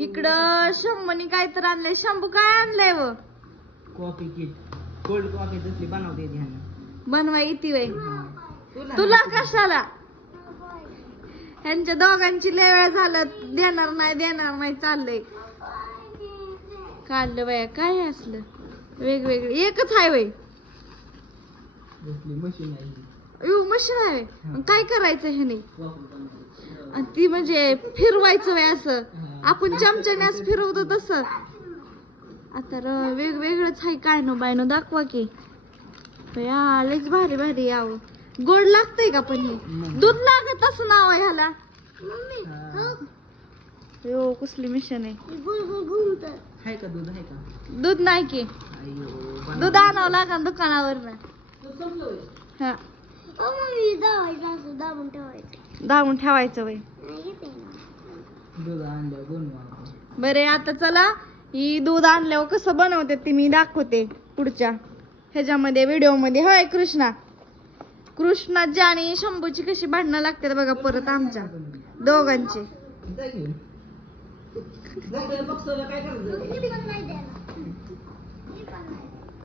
इकडं शंभूनी काय तर आणलंय. शंभू काय आणलंय व? कॉफी किट, कोल्ड कॉफी तसली बनवते ध्यान बनवा इथे वय. तुला कशाला? ह्यांच्या दोघांची लय वेळ झालं देणार नाही चाललंय. काढलं बाया काय असलं वेगवेगळे. एकच आहे वय मशीन आहे. मशीन आहे. काय करायचं ह्याने? आणि ती म्हणजे फिरवायचं वय असं आपण चमच्याने असं फिरवतो तसं. आता वेगवेगळंच आहे. काय नो बाय नो दाखवा की. लयच भारी भारी यावं. गोड लागतंय का पण हे? दूध लागत असं नाव आहे ह्याला. यो कसली मिशन आहे. आहे का दूध? आहे का दूध नाही की. दूध आणावं लागेल दुकानावर. हा दाबून ठेवायचं वय. दूध आणलं दोन. बरे आता चला ही दूध आणल्यावर कसं बनवते ते मी दाखवते पुढच्या ह्याच्यामध्ये व्हिडिओ मध्ये. होय कृष्णाची आणि शंभूची कशी भांडणं लागतात बघा परत आमच्या दोघांची. काय करायचं?